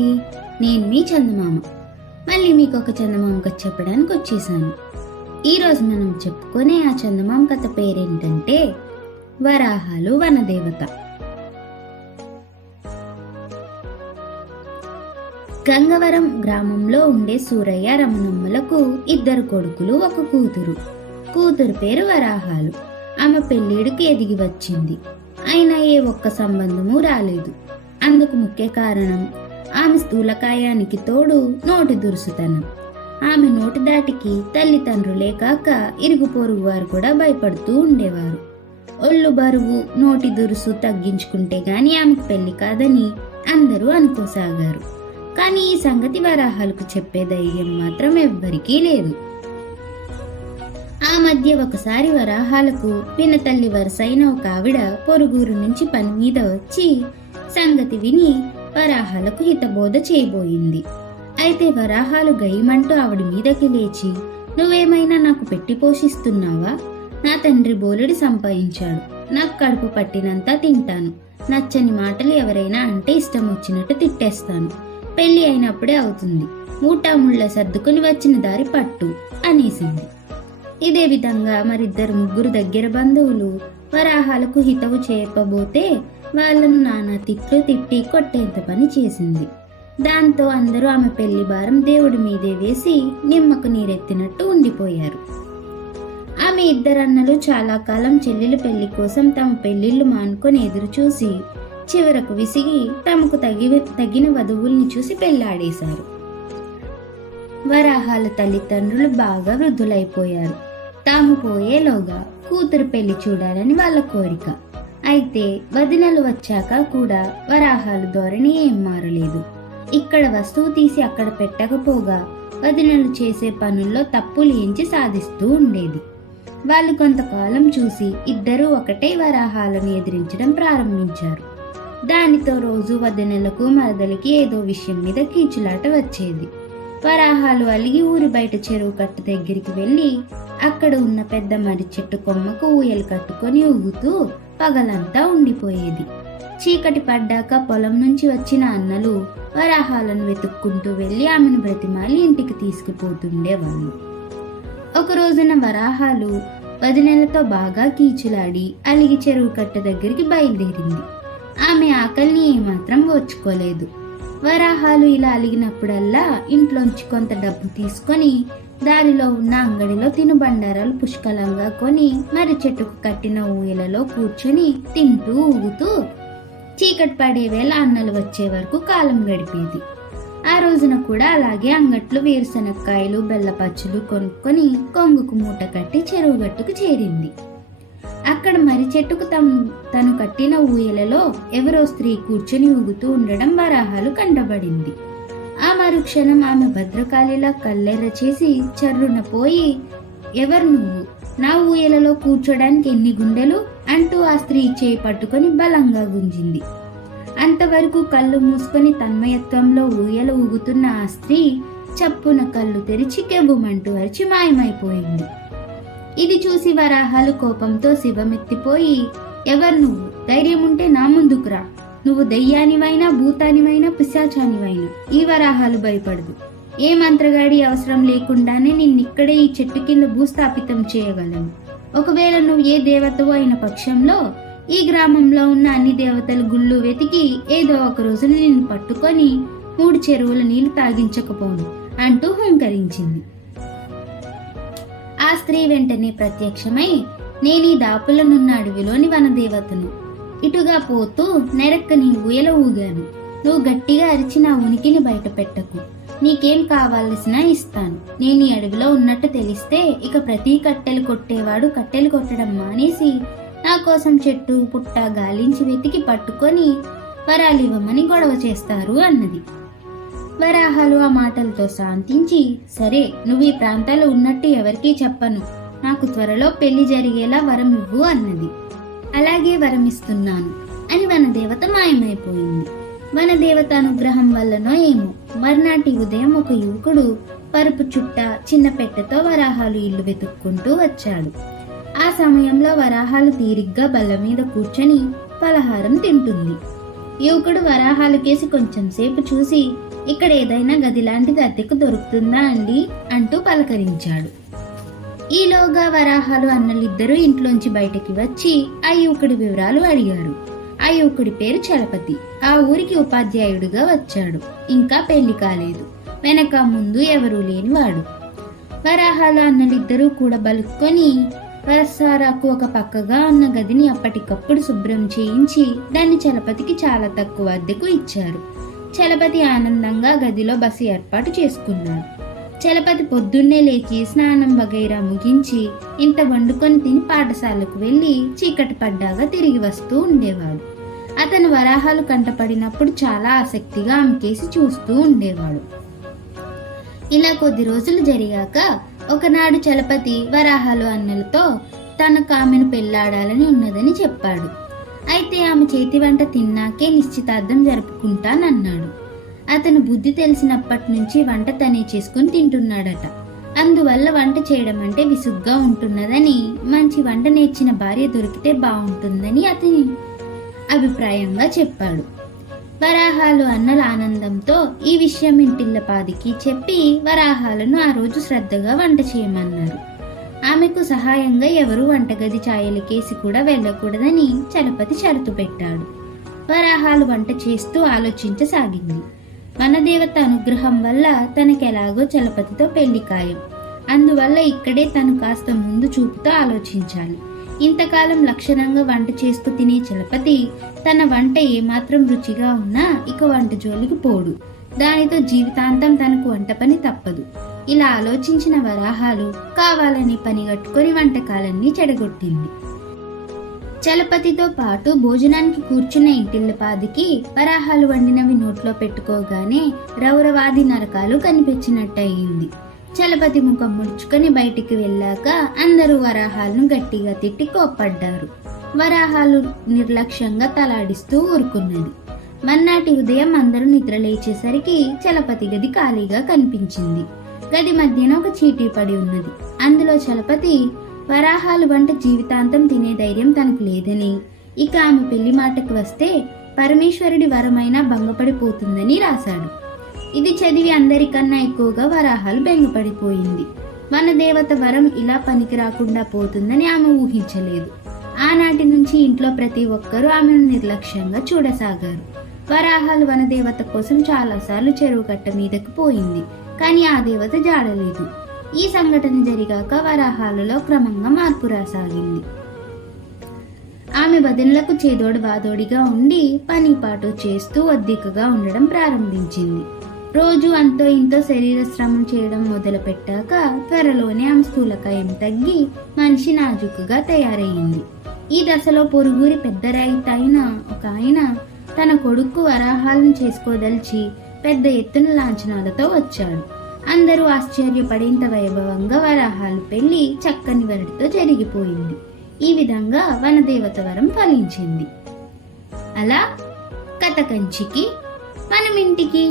అండి, నేను మీ చందమామ. మళ్ళీ మీకు ఒక చందమామ కథ చెప్పడానికి వచ్చేసాను. ఈరోజు మనం చెప్పుకునే ఆ చందమామ కథ పేరేంటంటే వరాహాలు వనదేవత. గంగవరం గ్రామంలో ఉండే సూరయ్య రమణమ్మలకు 2 కొడుకులు, 1 కూతురు. కూతురు పేరు వరాహాలు. ఆమె పెళ్ళిడికి ఎదిగి వచ్చింది. అయినా ఏ ఒక్క సంబంధము రాలేదు. అందుకు ముఖ్య కారణం ఆమె స్థూలకాయానికి తోడు నోటి దురుసుతనం. ఆమె నోటి దాటికి తల్లిదండ్రులే కాక ఇరుగు పొరుగు వారు కూడా భయపడుతూ ఉండేవారు. ఒళ్ళు బరువు, నోటి దురుసు తగ్గించుకుంటే గాని ఆమెకు పెళ్లి కాదని అందరూ అనుకోసాగారు. కానీ ఈ సంగతి వరాహాలకు చెప్పే ధైర్యం మాత్రం ఎవ్వరికీ లేదు. ఆ మధ్య ఒకసారి వరాహాలకు పినతల్లి వరుసైన ఒక ఆవిడ పొరుగురు నుంచి పని మీద వచ్చి సంగతి విని వరాహాలకు హితబోధ చేయబోయింది. అయితే వరాహాలు గయ్యమంటూ ఆవిడ మీదకి లేచి, నువ్వేమైనా నాకు పెట్టి పోషిస్తున్నావా? నా తండ్రి బోలెడు సంపాదించాడు, నాకు కడుపు పట్టినంత తింటాను, నచ్చని మాటలు ఎవరైనా అంటే ఇష్టం వచ్చినట్టు తిట్టేస్తాను, పెళ్లి అయినప్పుడే అవుతుంది, మూటాముళ్ళ సర్దుకుని వచ్చిన దారి పట్టు అనేసింది. ఇదే విధంగా మరిద్దరు ముగ్గురు దగ్గర బంధువులు వరాహాలకు హితవు చెప్పబోతే వాళ్ళను నానా తిట్లు తిట్టి కొట్టేంత పని చేసింది. దాంతో అందరూ ఆమె పెళ్లి భారం దేవుడి మీదే వేసి నిమ్మకు నీరెత్తినట్టు ఉండిపోయారు. ఆమె 2 అన్నలు చాలా కాలం చెల్లెల పెళ్లి కోసం తమ పెళ్లిళ్లు మానుకొని ఎదురు చూసి చివరకు విసిగి తమకు తగిన వధువుల్ని చూసి పెళ్లాడేశారు. వరాహాల తల్లిదండ్రులు బాగా వృద్ధులైపోయారు. తాము పోయేలోగా కూతురు పెళ్లి చూడాలని వాళ్ళ కోరిక. అయితే వదినలు వచ్చాక కూడా వరాహాలు ధోరణి ఏం మారలేదు. ఇక్కడ వస్తువు తీసి అక్కడ పెట్టకపోగా వదినలు చేసే పనుల్లో తప్పులు ఎంచి సాధిస్తూ ఉండేది. వాళ్ళు కొంతకాలం చూసి ఇద్దరూ ఒకటే వరాహాలను ఎదిరించడం ప్రారంభించారు. దానితో రోజు వదినలకు మరదలికి ఏదో విషయం మీద కీచులాట వచ్చేది. వరాహాలు అలిగి ఊరి బయట చెరువు కట్టు దగ్గరికి వెళ్లి అక్కడ ఉన్న పెద్ద మర్రి చెట్టు కొమ్మకు ఊయలు కట్టుకొని ఊగుతూ పగలంతా ఉండిపోయేది. చీకటి పడ్డాక పొలం నుంచి వచ్చిన అన్నలు వరాహాలను వెతుక్కుంటూ వెళ్లి ఆమెను బ్రతిమాలి ఇంటికి తీసుకుపోతుండేవాళ్ళు. ఒక రోజున వరాహాలు వదినెలతో బాగా కీచులాడి అలిగి చెరువు కట్ట దగ్గరికి బయలుదేరింది. ఆమె ఆకలిని ఏమాత్రం ఓర్చుకోలేదు. వరాహాలు ఇలా అలిగినప్పుడల్లా ఇంట్లోంచి కొంత డబ్బు తీసుకొని దారిలో ఉన్న అంగడిలో తినుబండారాలు పుష్కలంగా కొని మర్రి చెట్టుకు కట్టిన ఊయలలో కూర్చొని తింటూ ఊగుతూ చీకటి పడే వేళ అన్నలు వచ్చే వరకు కాలం గడిపేది. ఆ రోజున కూడా అలాగే అంగట్లో వేరుశనక్కాయలు, బెల్లపచ్చులు కొనుక్కొని కొంగుకు మూట కట్టి చెరువు గట్టుకు చేరింది. అక్కడ మర్రి చెట్టుకు తను కట్టిన ఊయలలో ఎవరో స్త్రీ కూర్చొని ఊగుతూ ఉండడం వరాహాలు కంటబడింది. ఆ మరుక్షణం ఆమె భద్రకాళిలా కల్లెర్ర చేసి చర్రున పోయి, ఎవరు నువ్వు? నా ఊయలలో కూర్చోడానికి ఎన్ని గుండెలు అంటూ ఆ స్త్రీ చేయి పట్టుకొని బలంగా గుంజింది. అంతవరకు కళ్ళు మూసుకొని తన్మయత్వంలో ఊయల ఊగుతున్న ఆ స్త్రీ చప్పున కళ్ళు తెరిచి కెవ్వుమంటూ అరిచి మాయమైపోయింది. ఇది చూసి వరాహాలు కోపంతో శివమెత్తిపోయి, ఎవరు నువ్వు? ధైర్యం ఉంటే నా ముందుకురా, నువ్వు దెయ్యానివైనా భూతానివైనా పిశాచానివైనా ఈ వరాహాలు భయపడదు. ఏ మంత్రగాడి అవసరం లేకుండానే నిన్నిక్కడే ఈ చెట్టు కింద భూస్థాపితం చేయగలను. ఒకవేళ నువ్వు ఏ దేవతవో అయిన పక్షంలో ఈ గ్రామంలో ఉన్న అన్ని దేవతల గుళ్ళు వెతికి ఏదో ఒక రోజు నిన్ను పట్టుకొని 3 చెరువుల నీళ్లు తాగించకపోను అంటూ హుంకరించింది. ఆ స్త్రీ వెంటనే ప్రత్యక్షమై, నేనీ దాపులనున్న అడవిలోని వనదేవతను. ఇటుగా పోతూ నెరక్క నీ ఊయల ఊగాను. నువ్వు గట్టిగా అరిచి నా ఉనికిని బయట పెట్టకు. నీకేం కావాల్సినా ఇస్తాను. నేను ఈ అడవిలో ఉన్నట్టు తెలిస్తే ఇక ప్రతి కట్టెలు కొట్టేవాడు కట్టెలు కొట్టడం మానేసి నా కోసం చెట్టు పుట్ట గాలించి వెతికి పట్టుకొని వరాలివ్వమని గొడవ చేస్తారు అన్నది. వరాహాలు ఆ మాటలతో శాంతించి, సరే, నువ్వు ఈ ప్రాంతాల్లో ఉన్నట్టు ఎవరికీ చెప్పను, నాకు త్వరలో పెళ్లి జరిగేలా వరం ఇవ్వు అన్నది. అలాగే వరమిస్తున్నాను అని వనదేవత మాయమైపోయింది. వనదేవత అనుగ్రహం వల్లనో ఏమో మర్నాటి ఉదయం ఒక యువకుడు పరుపు చుట్ట చిన్న పెట్టెతో వరాహాలు ఇల్లు వెతుక్కుంటూ వచ్చాడు. ఆ సమయంలో వరాహాలు తీరిగ్గా బల్ల మీద కూర్చొని పలహారం తింటుంది. యువకుడు వరాహాలు కేసి కొంచెం సేపు చూసి, ఇక్కడ ఏదైనా గది లాంటిది అద్దెకు దొరుకుతుందా అండి అంటూ పలకరించాడు. ఈలోగా వరాహాలు అన్నలిద్దరూ ఇంట్లోంచి బయటికి వచ్చి ఆ యువకుడి వివరాలు అడిగారు. ఆ యువకుడి పేరు చలపతి. ఆ ఊరికి ఉపాధ్యాయుడిగా వచ్చాడు. ఇంకా పెళ్లి కాలేదు. వెనక ముందు ఎవరూ లేనివాడు. వరాహాలు అన్నలిద్దరూ కూడా బలుక్కొని వరసారాకు ఒక పక్కగా ఉన్న గదిని అప్పటికప్పుడు శుభ్రం చేయించి దాన్ని చలపతికి చాలా తక్కువ అద్దెకు ఇచ్చారు. చలపతి ఆనందంగా గదిలో బస ఏర్పాటు చేసుకున్నాడు. చలపతి పొద్దున్నే లేచి స్నానం వగైరా ముగించి ఇంత వండుకొని తిని పాఠశాలకు వెళ్లి చీకటి పడ్డాగా తిరిగి వస్తూ ఉండేవాడు. అతను వరాహాలు కంటపడినప్పుడు చాలా ఆసక్తిగా ఆమె కేసి చూస్తూ ఉండేవాడు. ఇలా కొద్ది రోజులు జరిగాక ఒకనాడు చలపతి వరాహాలు అన్నలతో తనకు ఆమెను పెళ్లాడాలని ఉన్నదని చెప్పాడు. అయితే ఆమె చేతి వంట తిన్నాకే నిశ్చితార్థం జరుపుకుంటానన్నాడు. అతను బుద్ధి తెలిసినప్పటి నుంచి వంట తనే చేసుకుని తింటున్నాడట. అందువల్ల వంట చేయడం అంటే విసుగ్గా ఉంటున్నదని, మంచి వంట నేర్చిన భార్య దొరికితే బాగుంటుందని అతని అభిప్రాయంగా చెప్పాడు. వరాహాలు అన్నల ఆనందంతో ఈ విషయం ఇంటిల్లపాదికి చెప్పి వరాహాలను ఆ రోజు శ్రద్ధగా వంట చేయమన్నారు. ఆమెకు సహాయంగా ఎవరూ వంటగది ఛాయలకేసి కూడా వెళ్ళకూడదని చలపతి షరతు పెట్టాడు. వరాహాలు వంట చేస్తూ ఆలోచించసాగింది. వనదేవత అనుగ్రహం వల్ల తనకెలాగో చలపతితో పెళ్లి ఖాయం. అందువల్ల ఇక్కడే తను కాస్త ముందు చూపుతో ఆలోచించాలి. ఇంతకాలం లక్షణంగా వంట చేస్తూ తినే చలపతి తన వంట ఏమాత్రం రుచిగా ఉన్నా ఇక వంట జోలికి పోడు. దానితో జీవితాంతం తనకు వంట పని తప్పదు. ఇలా ఆలోచించిన వరాహాలు కావాలని పని కట్టుకొని వంటకాలన్నీ చెడగొట్టింది. చలపతితో పాటు భోజనానికి కూర్చున్న ఇంటిల్లపాదికి వరాహాలు వండినవి నోట్లో పెట్టుకోగానే రౌరవాది నరకాలు కనిపించినట్టయింది. చలపతి ముఖం ముడుచుకొని బయటికి వెళ్ళాక అందరూ వరాహాలను గట్టిగా తిట్టి కోప్పడ్డారు. వరాహాలు నిర్లక్ష్యంగా తలాడిస్తూ ఊరుకున్నది. మర్నాటి ఉదయం అందరూ నిద్రలేచేసరికి చలపతి గది ఖాళీగా కనిపించింది. గది మధ్యన ఒక చీటీ పడి ఉన్నది. అందులో చలపతి వరాహాలు వంట జీవితాంతం తినే ధైర్యం తనకు లేదని, ఇక ఆమె పెళ్లి మాటకు వస్తే పరమేశ్వరుడి వరమైనా భంగపడిపోతుందని రాశాడు. ఇది చదివి అందరికన్నా ఎక్కువగా వరాహాలు బెంగపడిపోయింది. వనదేవత వరం ఇలా పనికి రాకుండా పోతుందని ఆమె ఊహించలేదు. ఆనాటి నుంచి ఇంట్లో ప్రతి ఒక్కరూ ఆమెను నిర్లక్ష్యంగా చూడసాగారు. వరాహాలు వనదేవత కోసం చాలాసార్లు చెరువు కట్ట మీదకు పోయింది. కానీ ఆ దేవత జాడలేదు. ఈ సంఘటన జరిగాక వరాహాలలో క్రమంగా మార్పు రాసాగింది. ఆమె వదినలకు చేదోడు వాదోడిగా ఉండి పని పాటు చేస్తూ ఒద్దికగా ఉండడం ప్రారంభించింది. రోజు అంతో ఇంతో శరీర శ్రమం చేయడం మొదలు పెట్టాక త్వరలోనే ఆమె స్థూలకాయం తగ్గి మనిషి నాజుకుగా తయారయ్యింది. ఈ దశలో పొరుగురి పెద్ద రైతు అయిన ఒక ఆయన తన కొడుకు వరాహాలను చేసుకోదలిచి పెద్ద ఎత్తున లాంఛనాలతో వచ్చాడు. అందరూ ఆశ్చర్యపడేంత వైభవంగా వరాహాలు పెళ్లి చక్కని వరడితో జరిగిపోయింది. ఈ విధంగా వనదేవత వరం ఫలించింది. అలా కథ కంచికి మనమింటికి.